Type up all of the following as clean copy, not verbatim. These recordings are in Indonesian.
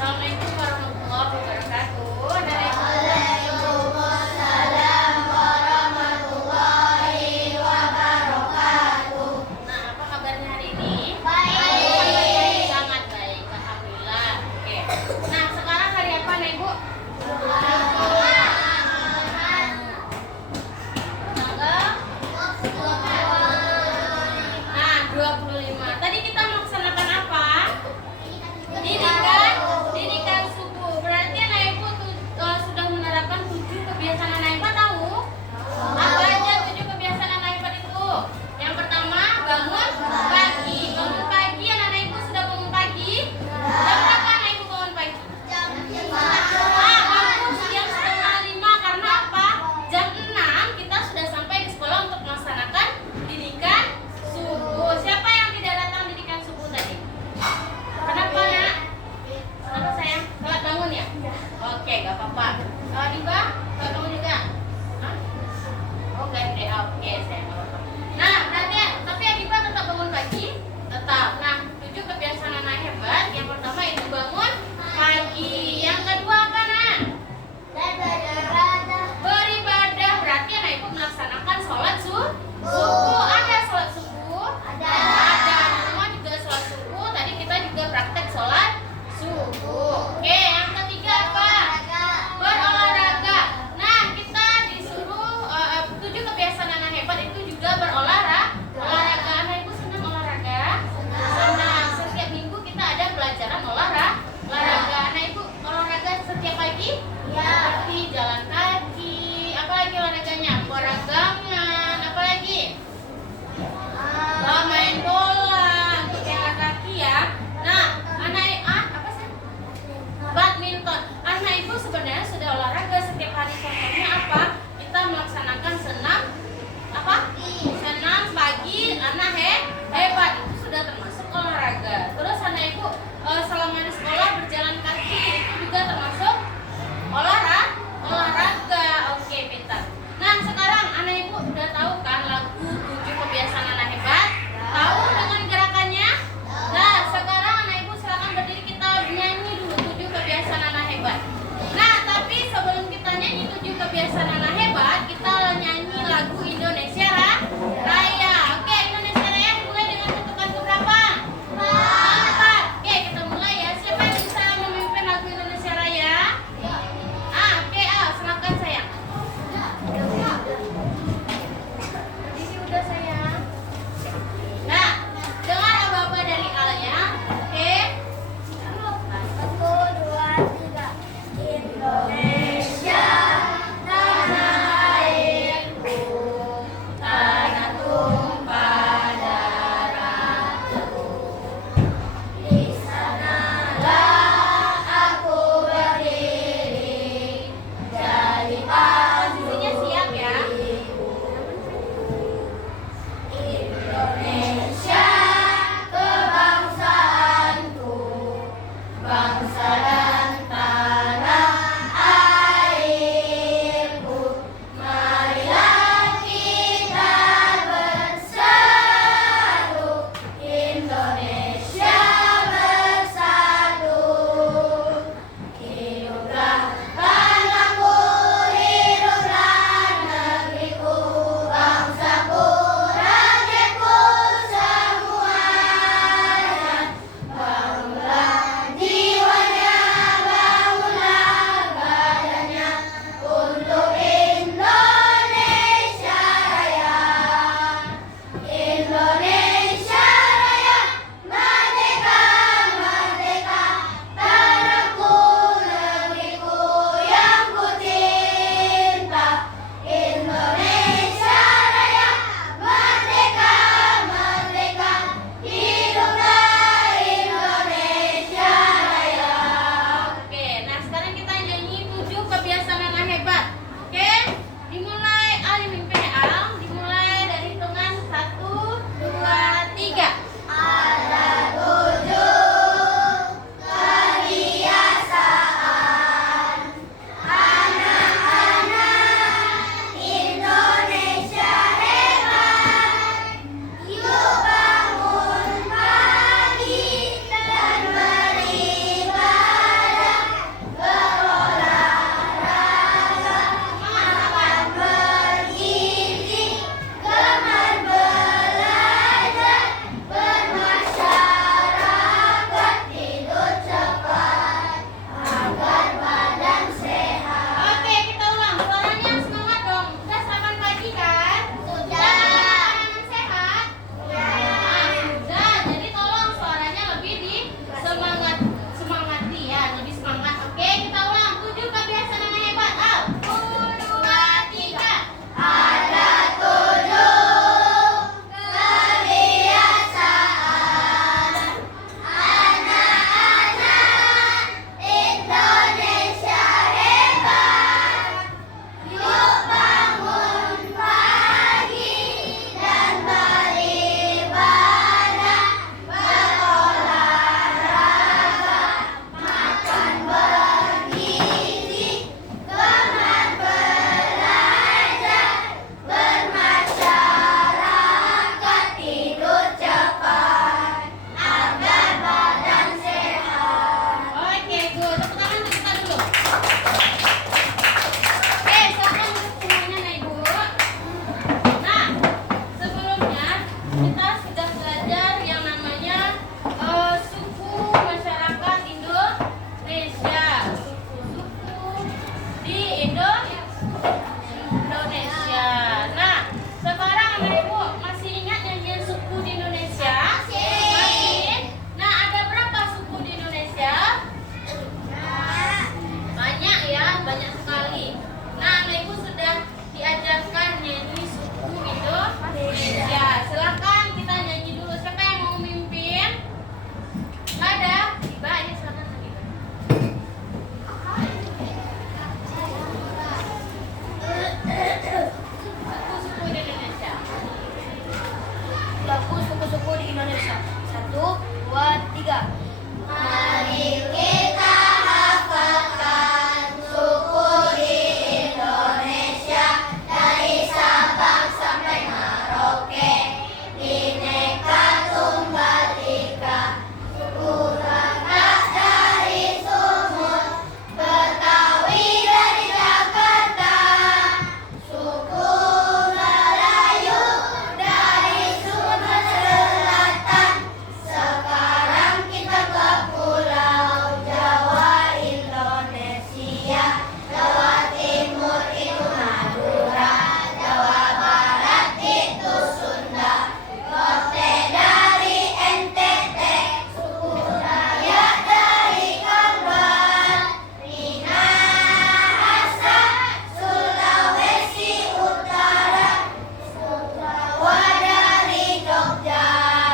Assalamualaikum warahmatullahi wabarakatuh. Dari Waalaikumsalam warahmatullahi wabarakatuh. Nah, apa kabarnya hari ini? Baik. Sangat baik, alhamdulillah. Oke. Nah, sekarang hari apa nih, Bu? Tanggal? Nah, 25. Tadi kita melaksanakan apa? Didikan subuh. Berarti anak Ibu Mari kita hafalkan suku di Indonesia dari Sabang sampai Merauke, Bhinneka Tunggal Ika, suku Batak dari Sumut, Betawi dari Jakarta, suku Melayu dari Sumatera Selatan. Sekarang kita ke Pulau Jawa, Indonesia. Jawa Timur itu Madura, Jawa Barat itu Sunda, Lote dari NTT, suku Dayak dari Kalbar, Minahasa, Sulawesi Utara, Jawa dari Jogja,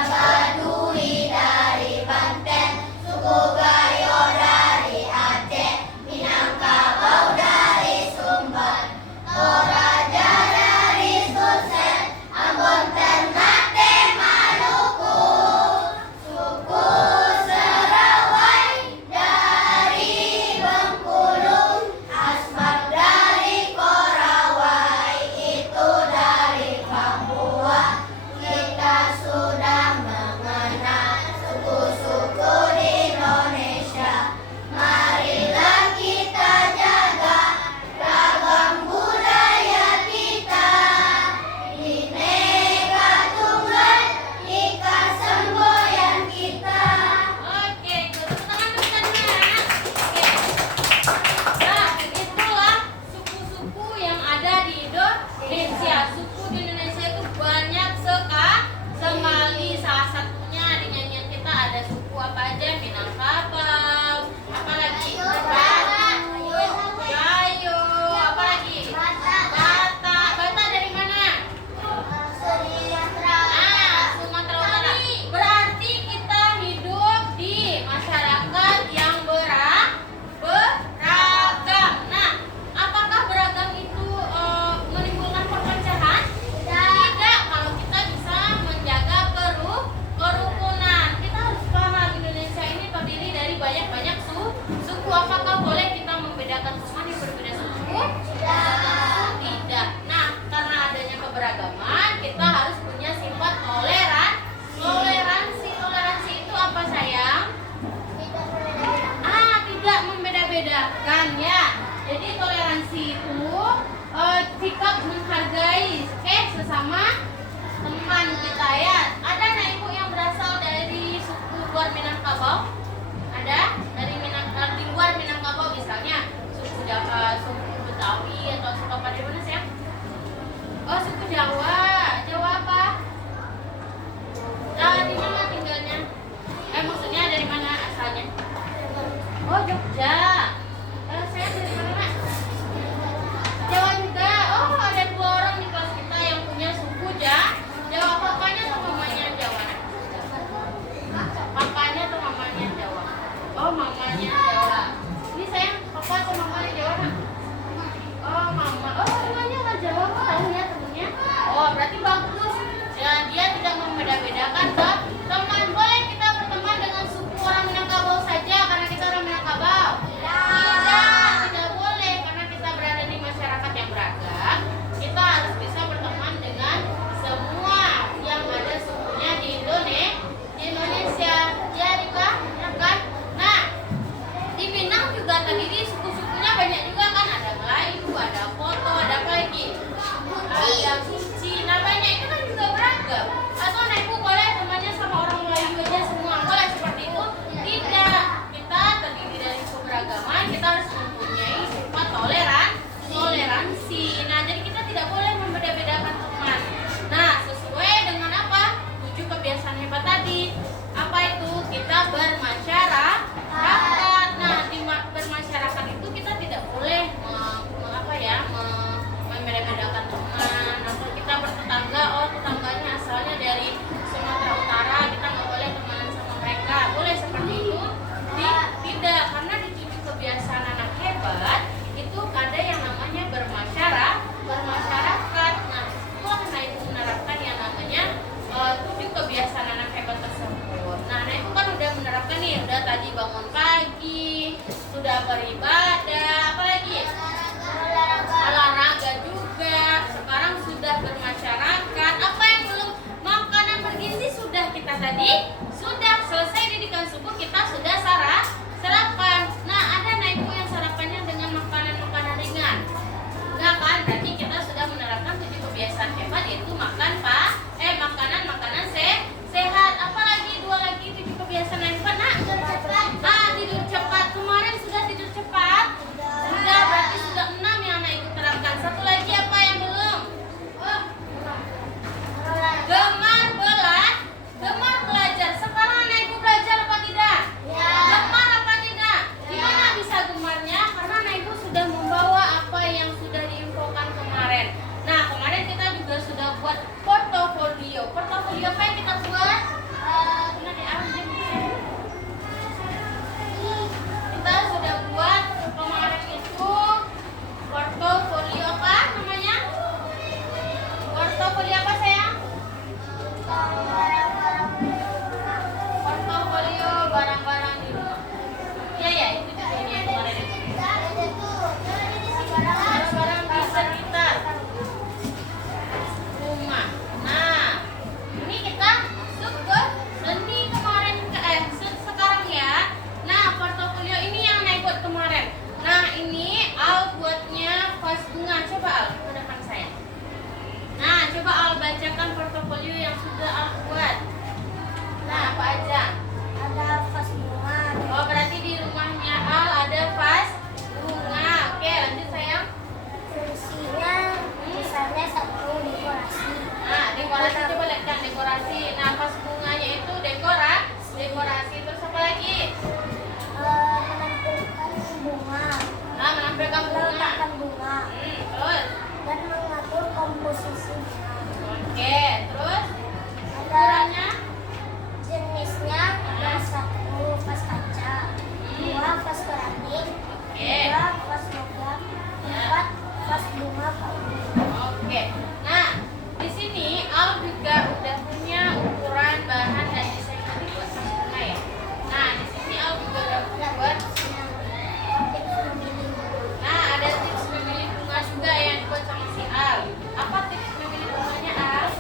Baduy dari Banten, suku Gayo dari Aceh, Minangkabau dari Sumbar, Toraja dari Sulsel, Ambon Ternate Maluku, suku Serawai dari Bengkulu, Asmat dari Korawai, itu dari Papua. Kita sudah mengenal suku-suku di Indonesia. Marilah kita jaga ragam budaya kita. Bhinneka Tunggal Ika semboyan kita. Oke, tepuk tangan teman-teman. Oke. Nah, itulah suku-suku yang ada di Indonesia. Suku di Indonesia itu banyak sekali. Salah satunya di nyanyian kita ada suku apa aja? Minangkabau, apa lagi? Baduy, Gayo, apa lagi? Batak. Batak dari mana? Sumatera Utara. Berarti kita hidup di masyarakat yang beragam. Nah, apakah beragam itu menimbulkan perpecahan? Tidak. Kalau kita bisa menjaga kerukunan, kita harus paham Indonesia ini terdiri dari banyak suku. Apakah boleh kita membedakan teman yang berbeda suku? Tidak. Nah, karena adanya keberagaman, kita harus punya sifat toleransi. Toleransi itu apa, sayang? Tidak membeda-bedakan ya. Jadi toleransi itu sikap menghargai sesama teman kita ya. Ada anak ibu yang berasal dari suku luar Minangkabau? Ada? Di luar Minangkabau misalnya suku Jawa, suku Betawi atau suku apa dari mana sayang? Oh, suku Jawa. Jawa apa? Di mana tinggalnya? Maksudnya dari mana asalnya? Oh, Jogja. Saya dari mana, Mak? Jawa juga. Oh, ada 2 orang di kelas kita yang punya suku Jawa. Papanya atau mamanya Jawa? Papanya atau mamanya Jawa? Oh, mamanya Jawa. Ini sayang, papa atau mamanya Jawa, Nak? Oh, mama. Oh, mamanya orang Jawa. Kok tahu ya temennya? Oh, berarti bagus. Dan dia tidak membeda-bedakan ke teman. Boleh kita berteman dengan suku orang Minangkabau saja karena kita orang Minangkabau? sudah tadi bangun pagi, sudah beribadah, apalagi? Olahraga juga. Sekarang sudah bermasyarakat. Apa yang belum? Makanan bergizi sudah kita tadi. Sudah selesai didikan subuh, kita sudah sarapan. Nah, ada ibu yang sarapannya dengan makanan-makanan ringan. Enggak kan? Berarti kita sudah menerapkan 7 kebiasaan hebat, yaitu makanan sehat. Apalagi 2 lagi 7 kebiasaan hebat, Nak? Tidur cepat. Kemarin sudah tidur cepat. Sudah, berarti sudah 6 yang anak ikut terapkan. Satu lagi apa yang belum? Gemar belajar. Sekarang anak ibu belajar apa tidak? Gemar apa tidak? Gimana bisa gemarnya? Karena anak ibu sudah membawa apa yang sudah diinfokan kemarin. Nah, kemarin kita juga sudah buat portofolio. Portofolio apa yang kita buat? Kita sudah buat kemarin itu portofolio apa namanya? Portofolio apa sayang? Portofolio barang-barang di rumah. Ya, itu juga ini yang kemarin itu. Barang-barang di sekitar rumah. Nah, ini kita masuk ke seni kemarin sekarang ya. Nah, portofolio ini yang naik buat kemarin. Nah, ini Al buatnya vas bunga. Coba Al ke depan saya. Nah, coba Al bacakan portofolio yang sudah Al buat. Nah, apa aja? Ada vas bunga. Oh, berarti di rumahnya Al ada vas bunga. Oke, lanjut sayang. Fungsinya misalnya satu dekorasi. Nah, dekorasi coba lihatkan dekorasi. Nah, vas bunganya itu dekorasi. Terus apa lagi? Menampilkan bunga. Nah, menampilkan bunga. Meletakkan bunga Terus? dan mengatur komposisinya. Oke, terus? Ada Ukurannya? jenisnya ada 1 vas kaca, 2 vas keramik, Oke. 3 vas logam, 4 vas bunga kayu. Oke. Nah, di sini Al juga udah punya ukuran, bahan dan desain yang dibuat sama bunga ya. Nah, di sini Al juga udah buat. Tips memilih bunga. Nah, ada tips memilih bunga juga yang dibuat sama si Al. Apa tips memilih bunganya Al?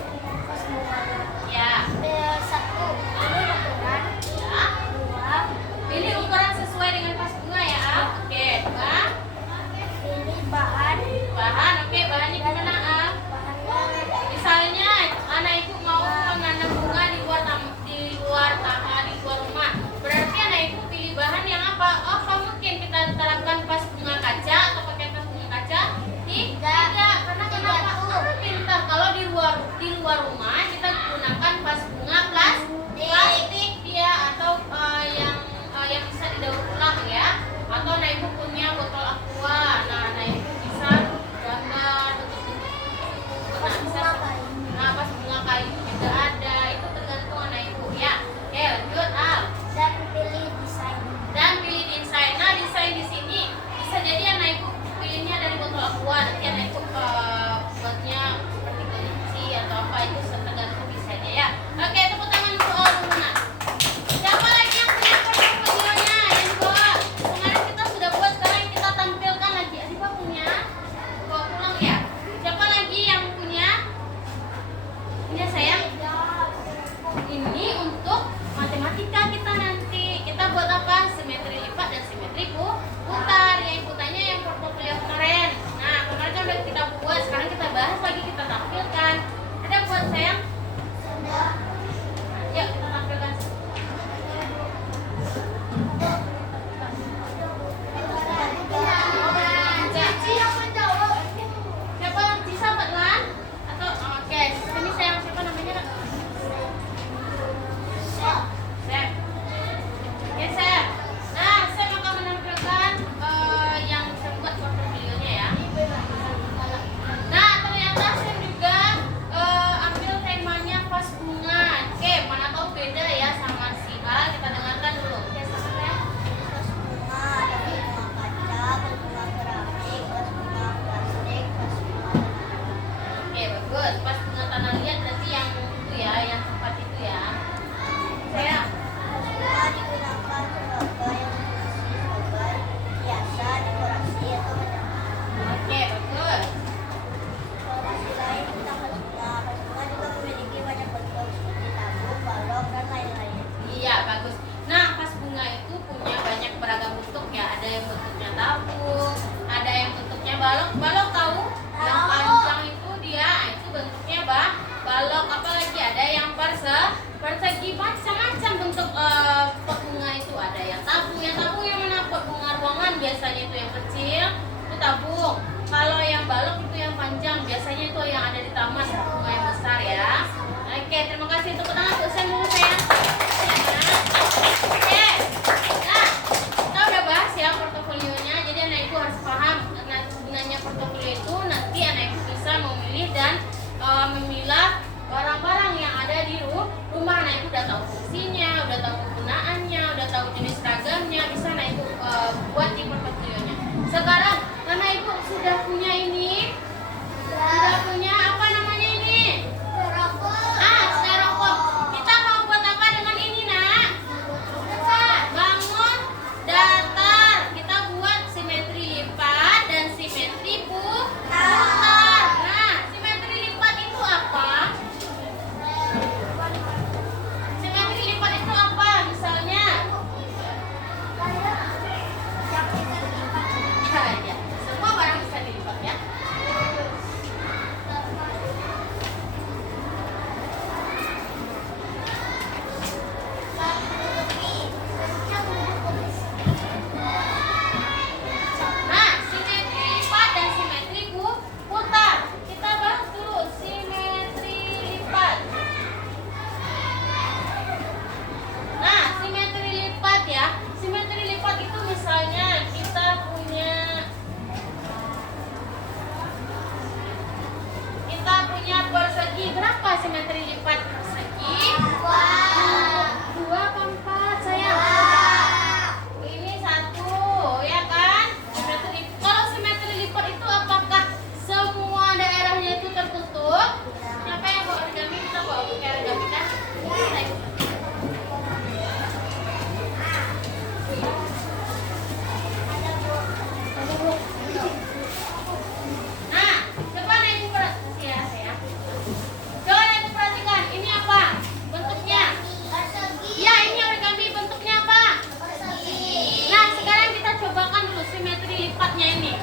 balok tahu? Yang panjang itu dia, itu bentuknya balok. Apalagi ada yang persegi, macam-macam bentuk pot bunga itu. Ada yang tabung yang mana pot bunga ruangan biasanya itu yang kecil itu tabung. Kalau yang balok itu yang panjang, biasanya itu yang ada di taman bunga yang besar ya. Oke, terima kasih untuk tangan untuk saya dulu sayang. Oke, nah kita udah bahas ya portofolionya. Jadi anak ibu harus paham karena gunanya portofolio itu nanti anak ibu bisa memilih dan memilah barang-barang yang ada di rumah. Anak ibu udah tahu fungsinya, udah tahu kegunaannya, udah tahu jenis seragamnya, bisa anak ibu buat di portofolionya. Sekarang anak ibu sudah punya ini, sudah punya apa namanya ini? Styrofoam. Kita mau buat apa dengan ini nak? Bangun datar. Kita buat simetri lipat dan simetri putar. Nah, simetri lipat itu apa? Simetri lipat itu apa? Misalnya, ya, semua barang bisa dilipat ya. Nah, simetri lipat dan simetri putar. Kita bahas dulu simetri lipat. Nah, simetri lipat ya. Simetri lipat itu misalnya kita punya persegi. Berapa simetri lipat persegi? Dua apa empat sayang? Ini satu, ya kan? Kalau simetri lipat itu apakah semua daerahnya itu tertutup? Siapa yang bawa origami? Kita bawa buku origami kan? Nah, coba ibu perhatikan ya sayang. Coba ibu perhatikan, ini apa bentuknya? Ya, ini origami, bentuknya apa? Nah, sekarang kita cobakan dulu simetri lipatnya ini.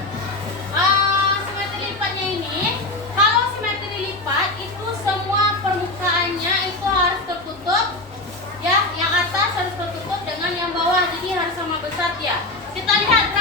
Simetri lipatnya ini, kalau simetri lipat itu semua permukaannya itu harus tertutup, ya. Yang atas harus tertutup dengan yang bawah, jadi harus sama besar ya. Kita lihat